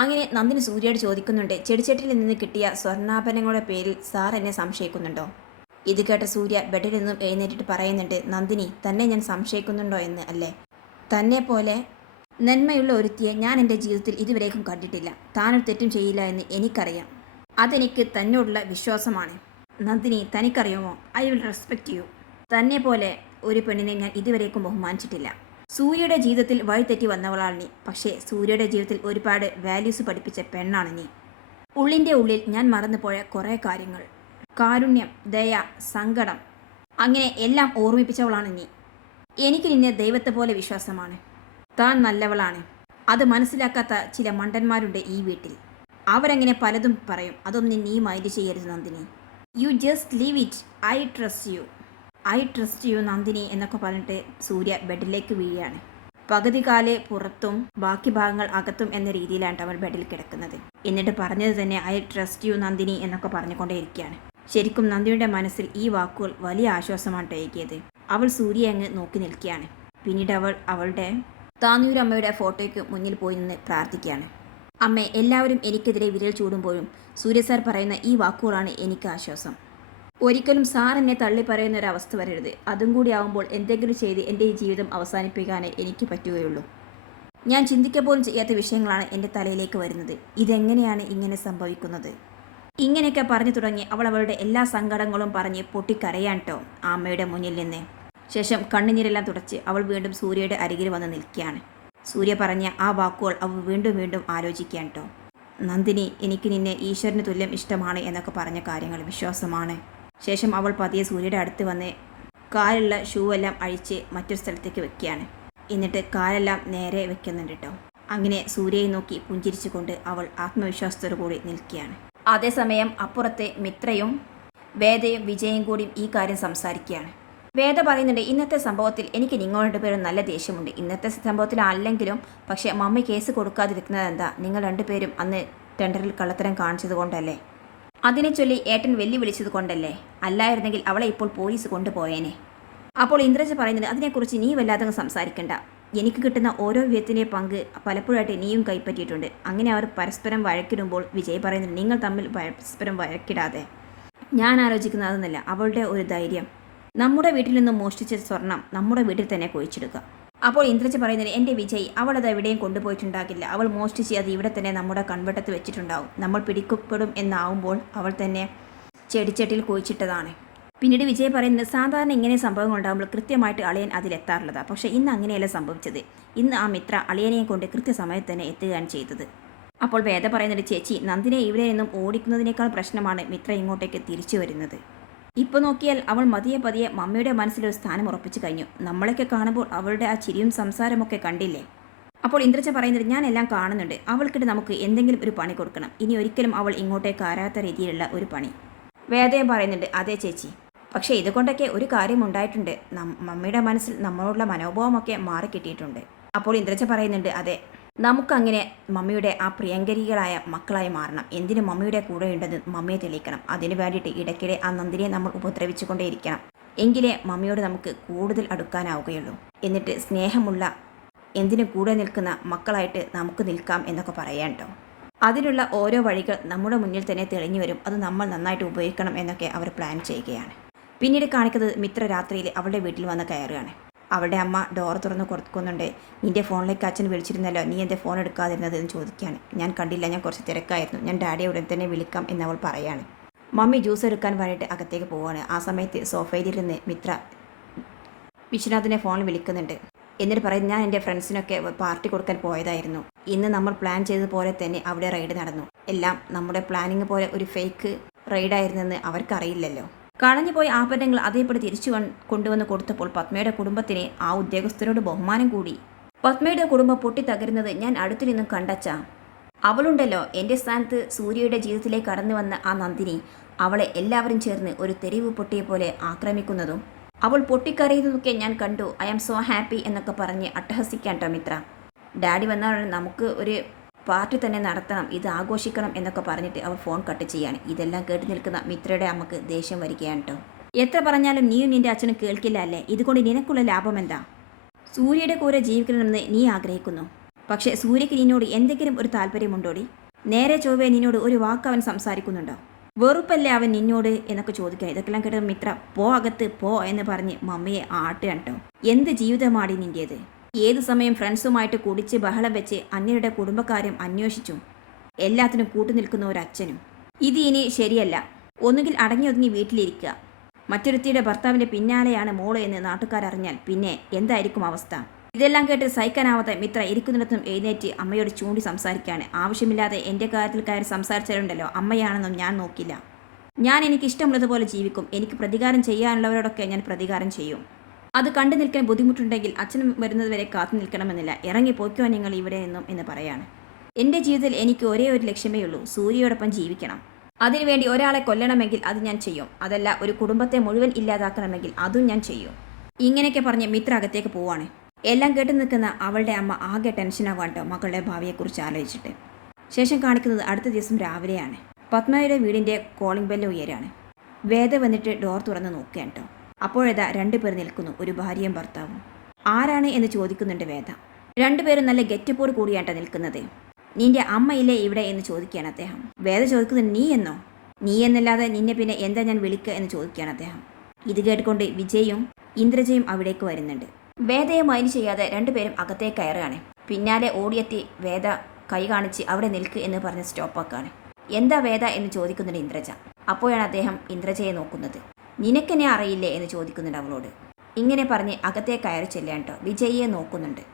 അങ്ങനെ നന്ദിനി സൂര്യയോട് ചോദിക്കുന്നുണ്ട്, ചെടിച്ചട്ടിയിൽ നിന്ന് കിട്ടിയ സ്വർണ്ണാഭരണങ്ങളുടെ പേരിൽ സാർ എന്നെ സംശയിക്കുന്നുണ്ടോ? ഇത് കേട്ട സൂര്യ ബെഡിൽ നിന്നും എഴുന്നേറ്റിട്ട് പറയുന്നുണ്ട്, നന്ദിനി, തന്നെ ഞാൻ സംശയിക്കുന്നുണ്ടോ എന്ന് അല്ലേ? തന്നെ പോലെ നന്മയുള്ള ഒരുത്തിയെ ഞാൻ എൻ്റെ ജീവിതത്തിൽ ഇതുവരേക്കും കണ്ടിട്ടില്ല. താനൊരു തെറ്റും ചെയ്യില്ല എന്ന് എനിക്കറിയാം. അതെനിക്ക് തന്നോടുള്ള വിശ്വാസമാണ്. നന്ദിനി, തനിക്കറിയുമോ, ഐ വിൽ റെസ്പെക്റ്റ് യു. തന്നെ പോലെ ഒരു പെണ്ണിനെ ഞാൻ ഇതുവരേക്കും ബഹുമാനിച്ചിട്ടില്ല. സൂര്യയുടെ ജീവിതത്തിൽ വഴിതെറ്റി വന്നവളാണ് നീ. പക്ഷേ സൂര്യയുടെ ജീവിതത്തിൽ ഒരുപാട് വാല്യൂസ് പഠിപ്പിച്ച പെണ്ണാണ് നീ. ഉള്ളിൻ്റെ ഉള്ളിൽ ഞാൻ മറന്നുപോയ കുറേ കാര്യങ്ങൾ, കാരുണ്യം, ദയ, സങ്കടം, അങ്ങനെ എല്ലാം ഓർമ്മിപ്പിച്ചവളാണ് നീ. എനിക്ക് നിന്നെ ദൈവത്തെ പോലെ വിശ്വാസമാണ്. താൻ നല്ലവളാണ്. അത് മനസ്സിലാക്കാത്ത ചില മണ്ടന്മാരുണ്ട് ഈ വീട്ടിൽ. അവരങ്ങനെ പലതും പറയും. അതൊന്നും നീ മൈൻഡ് ചെയ്യരുത് Nandini. You just leave it. I trust you. I trust you Nandini എന്നൊക്കെ പറഞ്ഞിട്ട് സൂര്യ ബെഡിലേക്ക് വീഴുകയാണ്. പകുതി കാല് പുറത്തും ബാക്കി ഭാഗങ്ങൾ അകത്തും എന്ന രീതിയിലാണ് അവൾ ബെഡിൽ കിടക്കുന്നത്. എന്നിട്ട് പറഞ്ഞത് തന്നെ ഐ ട്രസ്റ്റ് യു നന്ദിനി എന്നൊക്കെ പറഞ്ഞുകൊണ്ടേയിരിക്കുകയാണ്. ശരിക്കും നന്ദിനിയുടെ മനസ്സിൽ ഈ വാക്കുകൾ വലിയ ആശ്വാസമാണ് ഏകിയത്. അവൾ സൂര്യ അങ്ങ് നോക്കി നിൽക്കുകയാണ്. പിന്നീട് അവൾ അവളുടെ താന്നൂരമ്മയുടെ ഫോട്ടോയ്ക്ക് മുന്നിൽ പോയി നിന്ന് പ്രാർത്ഥിക്കുകയാണ്. അമ്മേ, എല്ലാവരും എനിക്കെതിരെ വിരൽ ചൂടുമ്പോഴും സൂര്യ സാർ പറയുന്ന ഈ വാക്കുകളാണ് എനിക്ക് ആശ്വാസം. ഒരിക്കലും സാർ എന്നെ തള്ളി പറയുന്ന ഒരവസ്ഥ വരരുത്. അതും കൂടി ആവുമ്പോൾ എന്തെങ്കിലും ചെയ്ത് എൻ്റെ ഈ ജീവിതം അവസാനിപ്പിക്കാനേ എനിക്ക് പറ്റുകയുള്ളൂ. ഞാൻ ചിന്തിക്കുക പോലും ചെയ്യാത്ത വിഷയങ്ങളാണ് എൻ്റെ തലയിലേക്ക് വരുന്നത്. ഇതെങ്ങനെയാണ് ഇങ്ങനെ സംഭവിക്കുന്നത്? ഇങ്ങനെയൊക്കെ പറഞ്ഞു തുടങ്ങി അവൾ അവളുടെ എല്ലാ സങ്കടങ്ങളും പറഞ്ഞ് പൊട്ടിക്കരയാൻ ട്ടോ ആ അമ്മയുടെ മുന്നിൽ നിന്ന്. ശേഷം കണ്ണുനീരെല്ലാം തുടച്ച് അവൾ വീണ്ടും സൂര്യയുടെ അരികിൽ വന്ന് നിൽക്കുകയാണ്. സൂര്യ പറഞ്ഞ ആ വാക്കുകൾ അവൾ വീണ്ടും വീണ്ടും ആലോചിക്കാൻ ട്ടോ. നന്ദിനി, എനിക്ക് നിന്നെ ഈശ്വരന് തുല്യം ഇഷ്ടമാണ് എന്നൊക്കെ പറഞ്ഞ കാര്യങ്ങൾ വിശ്വാസമാണ്. ശേഷം അവൾ പതിയെ സൂര്യയുടെ അടുത്ത് വന്ന് കാലുള്ള ഷൂ എല്ലാം അഴിച്ച് മറ്റൊരു സ്ഥലത്തേക്ക് വെക്കുകയാണ്. എന്നിട്ട് കാലെല്ലാം നേരെ വെക്കുന്നുണ്ട് കേട്ടോ. അങ്ങനെ സൂര്യയെ നോക്കി പുഞ്ചിരിച്ചുകൊണ്ട് അവൾ ആത്മവിശ്വാസത്തോടു കൂടി നിൽക്കുകയാണ്. അതേസമയം അപ്പുറത്തെ മിത്രയും വേദയും വിജയും കൂടി ഈ കാര്യം സംസാരിക്കുകയാണ്. വേദ പറയുന്നുണ്ട്, ഇന്നത്തെ സംഭവത്തിൽ എനിക്ക് നിങ്ങളുടെ പേരും നല്ല ദേഷ്യമുണ്ട്. ഇന്നത്തെ സംഭവത്തിൽ അല്ലെങ്കിലും പക്ഷേ മമ്മി കേസ് കൊടുക്കാതിരിക്കുന്നത് എന്താ? നിങ്ങൾ രണ്ടുപേരും അന്ന് ടെൻഡറിൽ കള്ളത്തരം കാണിച്ചത് കൊണ്ടല്ലേ? അതിനെ ചൊല്ലി ഏട്ടൻ വെല്ലുവിളിച്ചത് കൊണ്ടല്ലേ? അല്ലായിരുന്നെങ്കിൽ അവളെ ഇപ്പോൾ പോലീസ് കൊണ്ടുപോയേനെ. അപ്പോൾ ഇന്ദ്രജ പറയുന്നത്, അതിനെക്കുറിച്ച് നീ വല്ലാതെ സംസാരിക്കണ്ട. എനിക്ക് കിട്ടുന്ന ഓരോ വ്യക്തിൻ്റെ പങ്ക് പലപ്പോഴായിട്ട് നീയും കൈപ്പറ്റിയിട്ടുണ്ട്. അങ്ങനെ അവർ പരസ്പരം വഴക്കിടുമ്പോൾ വിജയ് പറയുന്നുണ്ട്, നിങ്ങൾ തമ്മിൽ പരസ്പരം വഴക്കിടാതെ. ഞാൻ ആലോചിക്കുന്നത് അതൊന്നുമല്ല, അവളുടെ ഒരു ധൈര്യം. നമ്മുടെ വീട്ടിൽ നിന്നും മോഷ്ടിച്ച സ്വർണം നമ്മുടെ വീട്ടിൽ തന്നെ കുഴിച്ചെടുക്കുക. അപ്പോൾ ഇന്ദ്രജ പറയുന്നത്, എൻ്റെ വിജയ്, അവളത് എവിടെയും കൊണ്ടുപോയിട്ടുണ്ടാകില്ല. അവൾ മോഷ്ടിച്ച് അത് ഇവിടെ തന്നെ നമ്മുടെ കൺവെട്ടത്ത് വെച്ചിട്ടുണ്ടാവും. നമ്മൾ പിടിക്കപ്പെടും എന്നാവുമ്പോൾ അവൾ തന്നെ ചെടിച്ചട്ടിയിൽ കുഴിച്ചിട്ടതാണ്. പിന്നീട് വിജയ് പറയുന്നത്, സാധാരണ ഇങ്ങനെ സംഭവങ്ങൾ ഉണ്ടാകുമ്പോൾ കൃത്യമായിട്ട് അളിയൻ അതിലെത്താറുള്ളതാണ്. പക്ഷേ ഇന്ന് അങ്ങനെയല്ല സംഭവിച്ചത്. ഇന്ന് ആ മിത്ര അളിയനെയും കൊണ്ട് കൃത്യസമയത്ത് തന്നെ എത്തുകയാണ് ചെയ്തത്. അപ്പോൾ വേദ പറയുന്നത്, ചേച്ചി, നന്ദിനെ ഇവിടെ നിന്നും ഓടിക്കുന്നതിനേക്കാൾ പ്രശ്നമാണ് മിത്ര ഇങ്ങോട്ടേക്ക് തിരിച്ചു വരുന്നത്. ഇപ്പോൾ നോക്കിയാൽ അവൾ പതിയെ മമ്മിയുടെ മനസ്സിലൊരു സ്ഥാനം ഉറപ്പിച്ചു കഴിഞ്ഞു. നമ്മളൊക്കെ കാണുമ്പോൾ അവളുടെ ആ ചിരിയും സംസാരമൊക്കെ കണ്ടില്ലേ? അപ്പോൾ ഇന്ദ്രജ പറയുന്നത്, ഞാൻ എല്ലാം കാണുന്നുണ്ട്. അവൾക്കിട്ട് നമുക്ക് എന്തെങ്കിലും ഒരു പണി കൊടുക്കണം. ഇനി ഒരിക്കലും അവൾ ഇങ്ങോട്ടേക്ക് ആരാത്ത രീതിയിലുള്ള ഒരു പണി. വേദയും പറയുന്നുണ്ട്, അതെ ചേച്ചി, പക്ഷേ ഇതുകൊണ്ടൊക്കെ ഒരു കാര്യം ഉണ്ടായിട്ടുണ്ട്. മമ്മിയുടെ മനസ്സിൽ നമ്മളോടുള്ള മനോഭാവമൊക്കെ മാറിക്കിട്ടിയിട്ടുണ്ട്. അപ്പോൾ ഇന്ദ്രജ പറയുന്നുണ്ട്, അതെ, നമുക്കങ്ങനെ മമ്മിയുടെ ആ പ്രിയങ്കരികളായ മക്കളായി മാറണം. എന്തിനും മമ്മിയുടെ കൂടെ ഉണ്ടെന്ന് മമ്മിയെ തെളിയിക്കണം. അതിനു വേണ്ടിയിട്ട് ഇടയ്ക്കിടെ ആ നന്ദിനിയെ നമ്മൾ ഉപദ്രവിച്ചുകൊണ്ടേയിരിക്കണം. എങ്കിലേ മമ്മിയോട് നമുക്ക് കൂടുതൽ അടുക്കാനാവുകയുള്ളൂ. എന്നിട്ട് സ്നേഹമുള്ള, എന്തിനും കൂടെ നിൽക്കുന്ന മക്കളായിട്ട് നമുക്ക് നിൽക്കാം എന്നൊക്കെ പറയാൻ കേട്ടോ. അതിനുള്ള ഓരോ വഴികൾ നമ്മുടെ മുന്നിൽ തന്നെ തെളിഞ്ഞു വരും. അത് നമ്മൾ നന്നായിട്ട് ഉപയോഗിക്കണം എന്നൊക്കെ അവർ പ്ലാൻ ചെയ്യുകയാണ്. പിന്നീട് കാണിക്കുന്നത് മിത്ര രാത്രിയിൽ അവളുടെ വീട്ടിൽ വന്ന് കയറുകയാണ്. അവളുടെ അമ്മ ഡോർ തുറന്ന് കൊടുക്കുന്നുണ്ട്. നിൻ്റെ ഫോണിലേക്ക് അച്ഛൻ വിളിച്ചിരുന്നല്ലോ, നീ എൻ്റെ ഫോൺ എടുക്കാതിരുന്നത് എന്ന് ചോദിക്കുകയാണ്. ഞാൻ കണ്ടില്ല, ഞാൻ കുറച്ച് തിരക്കായിരുന്നു. ഞാൻ ഡാഡിയെ ഉടൻ തന്നെ വിളിക്കാം എന്നവൾ പറയാണ്. മമ്മി ജ്യൂസ് എടുക്കാൻ വേണ്ടിയിട്ട് അകത്തേക്ക് പോവുകയാണ്. ആ സമയത്ത് സോഫയിലിരുന്ന് മിത്ര വിശ്വനാഥിനെ ഫോണിൽ വിളിക്കുന്നുണ്ട്. എന്നിട്ട് പറയുന്നത്, ഞാൻ എൻ്റെ ഫ്രണ്ട്സിനൊക്കെ പാർട്ടി കൊടുക്കാൻ പോയതായിരുന്നു. ഇന്ന് നമ്മൾ പ്ലാൻ ചെയ്തതുപോലെ തന്നെ അവിടെ റൈഡ് നടന്നു. എല്ലാം നമ്മുടെ പ്ലാനിങ് പോലെ ഒരു ഫേക്ക് റൈഡായിരുന്നെന്ന് അവർക്കറിയില്ലല്ലോ. കളഞ്ഞുപോയ ആഭരണങ്ങൾ അതേപടി തിരിച്ചു കൊണ്ടുവന്ന് കൊടുത്തപ്പോൾ പത്മയുടെ കുടുംബത്തിന് ആ ഉദ്യോഗസ്ഥരോട് ബഹുമാനം കൂടി. പത്മയുടെ കുടുംബം പൊട്ടിത്തകരുന്നത് ഞാൻ അടുത്തു നിന്നും കണ്ടച്ച. അവളുണ്ടല്ലോ എൻ്റെ സ്ഥാനത്ത് സൂര്യയുടെ ജീവിതത്തിലേക്ക് കടന്നു വന്ന ആ നന്ദിനി, അവളെ എല്ലാവരും ചേർന്ന് ഒരു തെരുവ് പൊട്ടിയെ പോലെ ആക്രമിക്കുന്നതും അവൾ പൊട്ടിക്കറിയുന്നതൊക്കെ ഞാൻ കണ്ടു. ഐ ആം സോ ഹാപ്പി എന്നൊക്കെ പറഞ്ഞ് അട്ടഹസിക്കാൻ ട്ടോ മിത്ര. ഡാഡി വന്നാൽ നമുക്ക് ഒരു പാർട്ടി തന്നെ നടത്തണം, ഇത് ആഘോഷിക്കണം എന്നൊക്കെ പറഞ്ഞിട്ട് അവൾ ഫോൺ കട്ട് ചെയ്യാണ്. ഇതെല്ലാം കേട്ട് നിൽക്കുന്ന മിത്രയുടെ അമ്മക്ക് ദേഷ്യം വരികയാണ് കേട്ടോ. എത്ര പറഞ്ഞാലും നീയും നിൻ്റെ അച്ഛനും കേൾക്കില്ല അല്ലേ? ഇതുകൊണ്ട് നിനക്കുള്ള ലാഭം എന്താ? സൂര്യയുടെ കൂടെ ജീവിക്കണമെന്ന് നീ ആഗ്രഹിക്കുന്നു. പക്ഷേ സൂര്യക്ക് നിന്നോട് എന്തെങ്കിലും ഒരു താല്പര്യമുണ്ടോടി? നേരെ ചൊവ്വേ നിന്നോട് ഒരു വാക്ക് അവൻ സംസാരിക്കുന്നുണ്ടോ? വെറുപ്പല്ലേ അവൻ നിന്നോട് എന്നൊക്കെ ചോദിക്കണം. ഇതൊക്കെല്ലാം കേട്ട മിത്ര പോ അകത്ത് പോ എന്ന് പറഞ്ഞ് മമ്മിയെ ആട്ടുകയാണ് കേട്ടോ. എന്ത് ജീവിതമാടി നിൻ്റേത്? ഏത് സമയം ഫ്രണ്ട്സുമായിട്ട് കുടിച്ച് ബഹളം വെച്ച് അന്യരുടെ കുടുംബക്കാരും അന്വേഷിച്ചു എല്ലാത്തിനും കൂട്ടുനിൽക്കുന്ന ഒരു അച്ഛനും. ഇത് ഇനി ശരിയല്ല. ഒന്നുകിൽ അടങ്ങി ഒതുങ്ങി വീട്ടിലിരിക്കുക. മറ്റൊരുത്തിയുടെ ഭർത്താവിൻ്റെ പിന്നാലെയാണ് മോള് എന്ന് നാട്ടുകാരറിഞ്ഞാൽ പിന്നെ എന്തായിരിക്കും അവസ്ഥ? ഇതെല്ലാം കേട്ട് സഹിക്കാനാവാതെ മിത്ര ഇരിക്കുന്നിടത്തും എഴുന്നേറ്റ് അമ്മയോട് ചൂണ്ടി സംസാരിക്കുകയാണ്. ആവശ്യമില്ലാതെ എൻ്റെ കാര്യത്തിൽ കയറി സംസാരിച്ചാലുണ്ടല്ലോ അമ്മയാണെന്നും ഞാൻ നോക്കില്ല. ഞാൻ എനിക്ക് ഇഷ്ടമുള്ളതുപോലെ ജീവിക്കും. എനിക്ക് പ്രതികാരം ചെയ്യാനുള്ളവരോടൊക്കെ ഞാൻ പ്രതികാരം ചെയ്യും. അത് കണ്ടു നിൽക്കാൻ ബുദ്ധിമുട്ടുണ്ടെങ്കിൽ അച്ഛനും വരുന്നതുവരെ കാത്തു നിൽക്കണമെന്നില്ല. ഇറങ്ങി പോയിക്കോ നിങ്ങൾ ഇവിടെ നിന്നും എന്ന് പറയാണ്. എൻ്റെ ജീവിതത്തിൽ എനിക്ക് ഒരേ ഒരു ലക്ഷ്യമേ ഉള്ളൂ, സൂര്യയോടൊപ്പം ജീവിക്കണം. അതിനുവേണ്ടി ഒരാളെ കൊല്ലണമെങ്കിൽ അത് ഞാൻ ചെയ്യും. അതല്ല ഒരു കുടുംബത്തെ മുഴുവൻ ഇല്ലാതാക്കണമെങ്കിൽ അതും ഞാൻ ചെയ്യും. ഇങ്ങനെയൊക്കെ പറഞ്ഞ് മിത്ര അകത്തേക്ക് പോവാണ്. എല്ലാം കേട്ടു നിൽക്കുന്ന അവളുടെ അമ്മ ആകെ ടെൻഷനാവാൻ കേട്ടോ മക്കളുടെ ഭാവിയെക്കുറിച്ച് ആലോചിച്ചിട്ട്. ശേഷം കാണിക്കുന്നത് അടുത്ത ദിവസം രാവിലെയാണ്. പത്മയുടെ വീടിൻ്റെ കോളിംഗ് ബെല്ല് ഉയരാണ്. വേദ വന്നിട്ട് ഡോർ തുറന്ന് നോക്കുകയാണ് കേട്ടോ. അപ്പോഴേതാ രണ്ടുപേർ നിൽക്കുന്നു, ഒരു ഭാര്യയും ഭർത്താവും. ആരാണ് എന്ന് ചോദിക്കുന്നുണ്ട് വേദ. രണ്ടുപേരും നല്ല ഗെറ്റപ്പോട് കൂടിയാട്ടോ നിൽക്കുന്നത്. നിന്റെ അമ്മയില്ലേ ഇവിടെ എന്ന് ചോദിക്കുകയാണ് അദ്ദേഹം. വേദ ചോദിക്കുന്നത് നീ എന്നോ? നീ എന്നല്ലാതെ നിന്നെ പിന്നെ എന്താ ഞാൻ വിളിക്കുക എന്ന് ചോദിക്കുകയാണ് അദ്ദേഹം. ഇത് കേട്ടുകൊണ്ട് വിജയും ഇന്ദ്രജയും അവിടേക്ക് വരുന്നുണ്ട്. വേദയെ മൈൻഡ് ചെയ്യാതെ രണ്ടുപേരും അകത്തേക്ക് കയറുകയാണ്. പിന്നാലെ ഓടിയെത്തി വേദ കൈ കാണിച്ച് അവിടെ നിൽക്ക് എന്ന് പറഞ്ഞ് സ്റ്റോപ്പാക്കാണ്. എന്താ വേദ എന്ന് ചോദിക്കുന്നുണ്ട് ഇന്ദ്രജ. അപ്പോഴാണ് അദ്ദേഹം ഇന്ദ്രജയെ നോക്കുന്നത്. നിനക്കെന്നെ അറിയില്ലേ എന്ന് ചോദിക്കുന്നുണ്ട് അവളോട്. ഇങ്ങനെ പറഞ്ഞ് അകത്തേക്ക് കയറി ചെല്ലാൻ കേട്ടോ വിജയിയെ നോക്കുന്നുണ്ട്.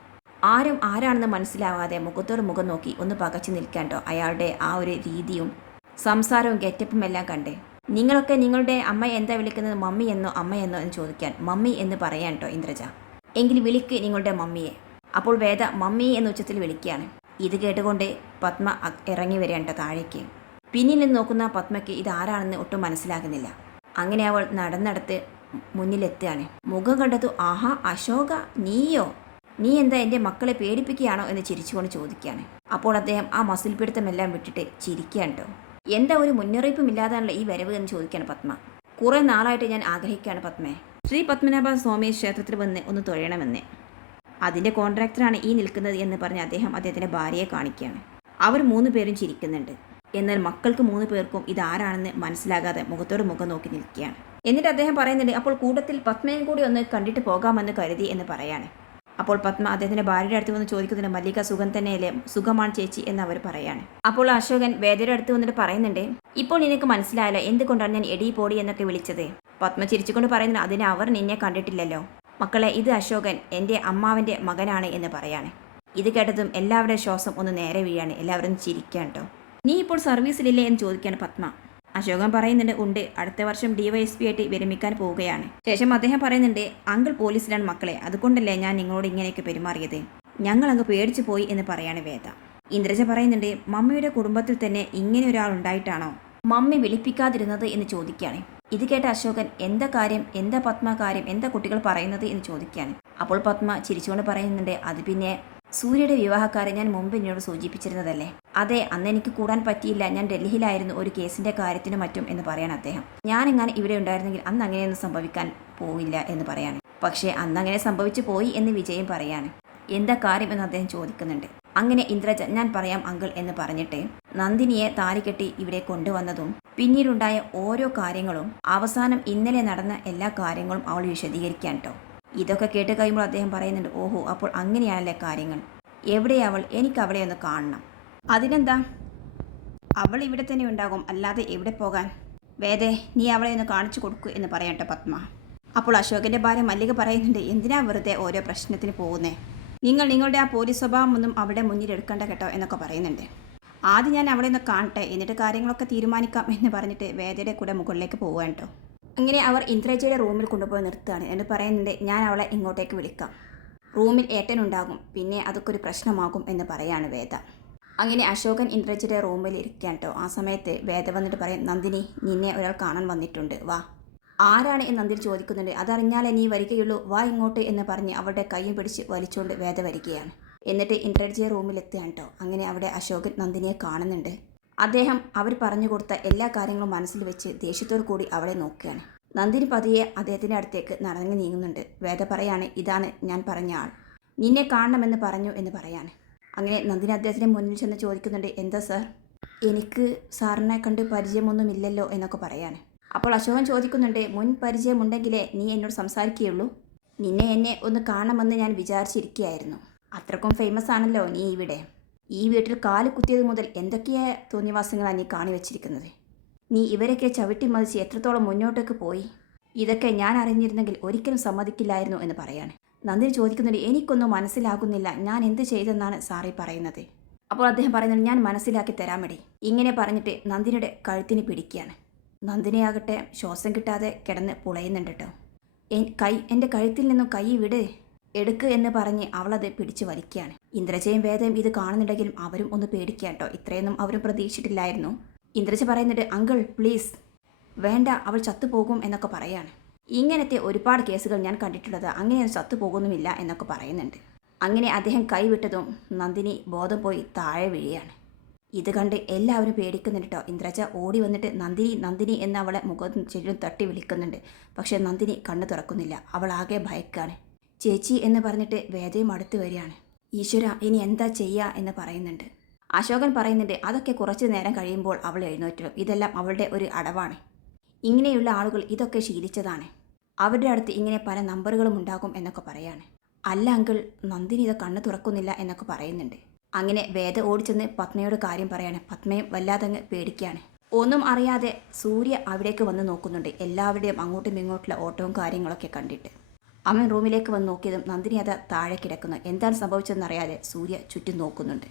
ആരും ആരാണെന്ന് മനസ്സിലാവാതെ മുഖത്തോട് മുഖം നോക്കി ഒന്ന് പകച്ചു നിൽക്കാൻ കേട്ടോ അയാളുടെ ആ ഒരു രീതിയും സംസാരവും ഗെറ്റപ്പും എല്ലാം കണ്ടേ. നിങ്ങളൊക്കെ നിങ്ങളുടെ അമ്മ എന്താ വിളിക്കുന്നത്, മമ്മി എന്നോ അമ്മയെന്നോ എന്ന് ചോദിക്കാൻ മമ്മി എന്ന് പറയാൻ കേട്ടോ ഇന്ദ്രജ. എങ്കിൽ വിളിക്ക് നിങ്ങളുടെ മമ്മിയെ. അപ്പോൾ വേദ മമ്മി എന്ന ഉച്ചത്തിൽ വിളിക്കുകയാണ്. ഇത് കേട്ടുകൊണ്ട് പത്മ ഇറങ്ങി വരികയാണ് താഴേക്ക്. പിന്നിൽ നിന്ന് നോക്കുന്ന പത്മയ്ക്ക് ഇതാരാണെന്ന് ഒട്ടും മനസ്സിലാകുന്നില്ല. അങ്ങനെ അവൾ നടന്നെടുത്ത് മുന്നിലെത്തുകയാണ്. മുഖം കണ്ടതു ആഹാ അശോക നീയോ? നീ എന്താ എൻ്റെ മക്കളെ പേടിപ്പിക്കുകയാണോ എന്ന് ചിരിച്ചുകൊണ്ട് ചോദിക്കുകയാണ്. അപ്പോൾ അദ്ദേഹം ആ മസിൽ പിടുത്തമെല്ലാം വിട്ടിട്ട് ചിരിക്കുകയാണ് കേട്ടോ. എന്താ ഒരു മുന്നറിയിപ്പും ഇല്ലാതാണല്ലോ ഈ വരവ് എന്ന് ചോദിക്കുകയാണ് പത്മ. കുറേ നാളായിട്ട് ഞാൻ ആഗ്രഹിക്കുകയാണ് പത്മേ, ശ്രീ പത്മനാഭ സ്വാമി ക്ഷേത്രത്തിൽ വന്ന് ഒന്ന് തൊഴണമെന്ന്. അതിൻ്റെ കോൺട്രാക്ടറാണ് ഈ നിൽക്കുന്നത് എന്ന് പറഞ്ഞ് അദ്ദേഹം അദ്ദേഹത്തിൻ്റെ ഭാര്യയെ കാണിക്കുകയാണ്. അവർ 3 പേരും ചിരിക്കുന്നുണ്ട്. എന്നാൽ മക്കൾക്ക് 3 പേർക്കും ഇതാരാണെന്ന് മനസ്സിലാകാതെ മുഖത്തോട് മുഖം നോക്കി നിൽക്കുകയാണ്. എന്നിട്ട് അദ്ദേഹം പറയുന്നുണ്ട് അപ്പോൾ കൂട്ടത്തിൽ പത്മയും കൂടി ഒന്ന് കണ്ടിട്ട് പോകാമെന്ന് കരുതി എന്ന് പറയാണ്. അപ്പോൾ പത്മ അദ്ദേഹത്തിൻ്റെ ഭാര്യയുടെ അടുത്ത് വന്ന് ചോദിക്കുന്നുണ്ട് മല്ലിക സുഖം തന്നെയല്ലേ, സുഖമാണ് ചേച്ചി എന്ന് അവർ പറയാണ്. അപ്പോൾ അശോകൻ വേദയുടെ അടുത്ത് വന്നിട്ട് പറയുന്നുണ്ട് ഇപ്പോൾ നിനക്ക് മനസ്സിലായല്ലോ എന്തുകൊണ്ടാണ് ഞാൻ എടി പോടി എന്നൊക്കെ വിളിച്ചത്. പത്മ ചിരിച്ചുകൊണ്ട് പറയുന്നുണ്ട് അതിന് അവർ നിന്നെ കണ്ടിട്ടില്ലല്ലോ മക്കളെ, ഇത് അശോകൻ എൻ്റെ അമ്മാവൻ്റെ മകനാണ് എന്ന് പറയാണ്. ഇത് കേട്ടതും എല്ലാവരുടെ ശ്വാസം ഒന്ന് നേരെ വീഴാണ്. എല്ലാവരും ചിരിക്കാൻ കേട്ടോ. നീ ഇപ്പോൾ സർവീസിലില്ലേ എന്ന് ചോദിക്കുകയാണ് പത്മ. അശോകൻ പറയുന്നുണ്ട് ഉണ്ട്, അടുത്ത വർഷം DYSP ആയിട്ട് വിരമിക്കാൻ പോവുകയാണ്. ശേഷം അദ്ദേഹം പറയുന്നുണ്ട് അങ്കിൾ പോലീസിലാണ് മക്കളെ, അതുകൊണ്ടല്ലേ ഞാൻ നിങ്ങളോട് ഇങ്ങനെയൊക്കെ പെരുമാറിയത്, ഞങ്ങൾ അങ്ങ് പേടിച്ചു പോയി എന്ന് പറയാണ് വേദ. ഇന്ദ്രജ പറയുന്നുണ്ട് മമ്മിയുടെ കുടുംബത്തിൽ തന്നെ ഇങ്ങനെ ഒരാൾ ഉണ്ടായിട്ടാണോ മമ്മി വിളിപ്പിക്കാതിരുന്നത് എന്ന് ചോദിക്കുകയാണ്. ഇത് കേട്ട അശോകൻ എന്താ കാര്യം, എന്താ പത്മ കാര്യം, എന്താ കുട്ടികൾ പറയുന്നത് എന്ന് ചോദിക്കുകയാണ്. അപ്പോൾ പത്മ ചിരിച്ചുകൊണ്ട് പറയുന്നുണ്ട് അത് പിന്നെ സൂര്യയുടെ വിവാഹക്കാരെ ഞാൻ മുമ്പ് എന്നോട് സൂചിപ്പിച്ചിരുന്നതല്ലേ. അതെ, അന്ന് എനിക്ക് കൂടാൻ പറ്റിയില്ല, ഞാൻ ഡൽഹിയിലായിരുന്നു ഒരു കേസിന്റെ കാര്യത്തിനും മറ്റും എന്ന് പറയാണ് അദ്ദേഹം. ഞാനെങ്ങനെ ഇവിടെ ഉണ്ടായിരുന്നെങ്കിൽ അന്ന് അങ്ങനെയൊന്നും സംഭവിക്കാൻ പോവില്ല എന്ന് പറയാണ്. പക്ഷേ അന്ന് അങ്ങനെ സംഭവിച്ചു പോയി എന്ന് വിജയം പറയാണ്. എന്താ കാര്യം എന്ന് അദ്ദേഹം ചോദിക്കുന്നുണ്ട്. അങ്ങനെ ഇന്ദ്രജ ഞാൻ പറയാം അങ്കിൾ എന്ന് പറഞ്ഞിട്ട് നന്ദിനിയെ താലികെട്ടി ഇവിടെ കൊണ്ടുവന്നതും പിന്നീടുണ്ടായ ഓരോ കാര്യങ്ങളും അവസാനം ഇന്നലെ നടന്ന എല്ലാ കാര്യങ്ങളും അവൾ വിശദീകരിക്കാൻ കേട്ടോ. ഇതൊക്കെ കേട്ട് കഴിയുമ്പോൾ അദ്ദേഹം പറയുന്നുണ്ട് ഓഹോ അപ്പോൾ അങ്ങനെയാണല്ലേ കാര്യങ്ങൾ, എവിടെയാ അവൾ, എനിക്ക് അവളെ ഒന്ന് കാണണം. അതിനെന്താ, അവൾ ഇവിടെ തന്നെ ഉണ്ടാകും, അല്ലാതെ എവിടെ പോകാൻ. വേദേ നീ അവളെ ഒന്ന് കാണിച്ചു കൊടുക്കൂ എന്ന് പറയട്ടെ പത്മ. അപ്പോൾ അശോകൻ്റെ ഭാര്യ മല്ലിക പറയുന്നുണ്ട് എന്തിനാ വെറുതെ ഓരോ പ്രശ്നത്തിന് പോകുന്നേ, നിങ്ങൾ നിങ്ങളുടെ ആ പോലീസ് സ്വഭാവമൊന്നും അവിടെ മുന്നിൽ എടുക്കണ്ട കേട്ടോ എന്നൊക്കെ പറയുന്നുണ്ട്. ആദ്യം ഞാൻ അവളെ ഒന്ന് കാണട്ടെ എന്നിട്ട് കാര്യങ്ങളൊക്കെ തീരുമാനിക്കാം എന്ന് പറഞ്ഞിട്ട് വേദയുടെ കൂടെ മുകളിലേക്ക് പോവുക കേട്ടോ. അങ്ങനെ അവർ ഇന്ദ്രജയുടെ റൂമിൽ കൊണ്ടുപോയി നിർത്തുകയാണ്. എന്ന് പറയുന്നുണ്ട് ഞാൻ അവളെ ഇങ്ങോട്ടേക്ക് വിളിക്കാം, റൂമിൽ ഏട്ടനുണ്ടാകും, പിന്നെ അതൊക്കെ ഒരു പ്രശ്നമാകും എന്ന് പറയാണ് വേദ. അങ്ങനെ അശോകൻ ഇന്ദ്രജയുടെ റൂമിൽ ഇരിക്കാൻ കേട്ടോ. ആ സമയത്ത് വേദ വന്നിട്ട് പറയും നന്ദിനി നിന്നെ ഒരാൾ കാണാൻ വന്നിട്ടുണ്ട്, വാ. ആരാണ് എന്ന് നന്ദിനി ചോദിക്കുന്നുണ്ട്. അതറിഞ്ഞാലേ നീ വരികയുള്ളൂ, വാ ഇങ്ങോട്ട് എന്ന് പറഞ്ഞ് അവളുടെ കൈയും പിടിച്ച് വലിച്ചുകൊണ്ട് വേദ വരികയാണ്. എന്നിട്ട് ഇന്ദ്രജയുടെ റൂമിലെത്തുകയാണ് കേട്ടോ. അങ്ങനെ അവിടെ അശോകൻ നന്ദിനിയെ കാണുന്നുണ്ട്. അദ്ദേഹം അവർ പറഞ്ഞു കൊടുത്ത എല്ലാ കാര്യങ്ങളും മനസ്സിൽ വെച്ച് ദേഷ്യത്തോടു കൂടി അവളെ നോക്കുകയാണ്. നന്ദിനി പതിയെ അദ്ദേഹത്തിൻ്റെ അടുത്തേക്ക് നടന്നു നീങ്ങുന്നുണ്ട്. വേദ പറയാണ് ഇതാണ് ഞാൻ പറഞ്ഞ ആൾ, നിന്നെ കാണണമെന്ന് പറഞ്ഞു എന്ന് പറയാണ്. അങ്ങനെ നന്ദിനി അദ്ദേഹത്തിന് മുന്നിൽ ചെന്ന് ചോദിക്കുന്നുണ്ട്, എന്താ സാർ, എനിക്ക് സാറിനെ കണ്ട് പരിചയമൊന്നുമില്ലല്ലോ എന്നൊക്കെ പറയാണ്. അപ്പോൾ അശോകൻ ചോദിക്കുന്നുണ്ട്, മുൻ പരിചയമുണ്ടെങ്കിലേ നീ എന്നോട് സംസാരിക്കുകയുള്ളൂ. നിന്നെ എന്നെ ഒന്ന് കാണണമെന്ന് ഞാൻ വിചാരിച്ചിരിക്കുകയായിരുന്നു. അത്രക്കും ഫേമസ് ആണല്ലോ നീ ഇവിടെ. ഈ വീട്ടിൽ കാല് കുത്തിയത് മുതൽ എന്തൊക്കെയാ തോന്നിവാസങ്ങളാണ് നീ കാണിവെച്ചിരിക്കുന്നത്. നീ ഇവരൊക്കെ ചവിട്ടി മതിച്ച് എത്രത്തോളം മുന്നോട്ടേക്ക് പോയി. ഇതൊക്കെ ഞാൻ അറിഞ്ഞിരുന്നെങ്കിൽ ഒരിക്കലും സമ്മതിക്കില്ലായിരുന്നു എന്ന് പറയാണ്. നന്ദിനി ചോദിക്കുന്നുണ്ട്, എനിക്കൊന്നും മനസ്സിലാകുന്നില്ല, ഞാൻ എന്ത് ചെയ്തെന്നാണ് സാറി പറയുന്നത്. അപ്പോൾ അദ്ദേഹം പറയുന്നുണ്ട്, ഞാൻ മനസ്സിലാക്കി തരാമടി. ഇങ്ങനെ പറഞ്ഞിട്ട് നന്ദിനിയുടെ കഴുത്തിന് പിടിക്കുകയാണ്. നന്ദിനിയാകട്ടെ ശ്വാസം കിട്ടാതെ കിടന്ന് പുളയുന്നുണ്ട് കേട്ടോ. എൻ്റെ കഴുത്തിൽ നിന്നും കൈ വിട്, എടുക്ക് എന്ന് പറഞ്ഞ് അവളത് പിടിച്ചു വലിക്കുകയാണ്. ഇന്ദ്രജയും വേദയും ഇത് കാണുന്നുണ്ടെങ്കിലും അവരും ഒന്ന് പേടിക്കുക കേട്ടോ. ഇത്രയൊന്നും അവരും പ്രതീക്ഷിച്ചിട്ടില്ലായിരുന്നു. ഇന്ദ്രജ പറയുന്നുണ്ട്, അങ്കിൾ പ്ലീസ് വേണ്ട, അവൾ ചത്തുപോകും എന്നൊക്കെ പറയാണ്. ഇങ്ങനത്തെ ഒരുപാട് കേസുകൾ ഞാൻ കണ്ടിട്ടുള്ളത്, അങ്ങനെ ചത്തുപോകുന്നുമില്ല എന്നൊക്കെ പറയുന്നുണ്ട്. അങ്ങനെ അദ്ദേഹം കൈവിട്ടതും നന്ദിനി ബോധം പോയി താഴെ വീഴുകയാണ്. ഇത് കണ്ട് എല്ലാവരും പേടിക്കുന്നുണ്ട് കേട്ടോ. ഇന്ദ്രജ ഓടി വന്നിട്ട് നന്ദിനി നന്ദിനി എന്ന് അവളെ മുഖത്തും ചെല്ലും തട്ടി വിളിക്കുന്നുണ്ട്. പക്ഷേ നന്ദിനി കണ്ണു തുറക്കുന്നില്ല. അവൾ ആകെ ഭയക്കാണ്. ചേച്ചി എന്ന് പറഞ്ഞിട്ട് വേദയും അടുത്ത് വരികയാണ്. ഈശ്വര, ഇനി എന്താ ചെയ്യുക എന്ന് പറയുന്നുണ്ട്. അശോകൻ പറയുന്നുണ്ട്, അതൊക്കെ കുറച്ച് നേരം കഴിയുമ്പോൾ അവൾ എഴുന്നേറ്റും. ഇതെല്ലാം അവളുടെ ഒരു അടവാണ്. ഇങ്ങനെയുള്ള ആളുകൾ ഇതൊക്കെ ശീലിച്ചതാണ്. അവരുടെ അടുത്ത് ഇങ്ങനെ പല നമ്പറുകളും ഉണ്ടാകും എന്നൊക്കെ പറയാണ്. അല്ല അങ്കിൾ, നന്ദിനി ഇത് കണ്ണ് തുറക്കുന്നില്ല എന്നൊക്കെ പറയുന്നുണ്ട്. അങ്ങനെ വേദ ഓടിച്ചെന്ന് പത്മയോട് കാര്യം പറയാണ്. പത്മയും വല്ലാതങ്ങ് പേടിക്കുകയാണ്. ഒന്നും അറിയാതെ സൂര്യ അവിടേക്ക് വന്ന് നോക്കുന്നുണ്ട്. എല്ലാവരുടെയും അങ്ങോട്ടും ഇങ്ങോട്ടുള്ള ഓട്ടവും കാര്യങ്ങളൊക്കെ കണ്ടിട്ട് അവൻ റൂമിലേക്ക് വന്ന് നോക്കിയതും നന്ദിനി അത് താഴെ കിടക്കുന്നു. എന്താണ് സംഭവിച്ചതെന്നറിയാതെ സൂര്യ ചുറ്റും നോക്കുന്നുണ്ട്.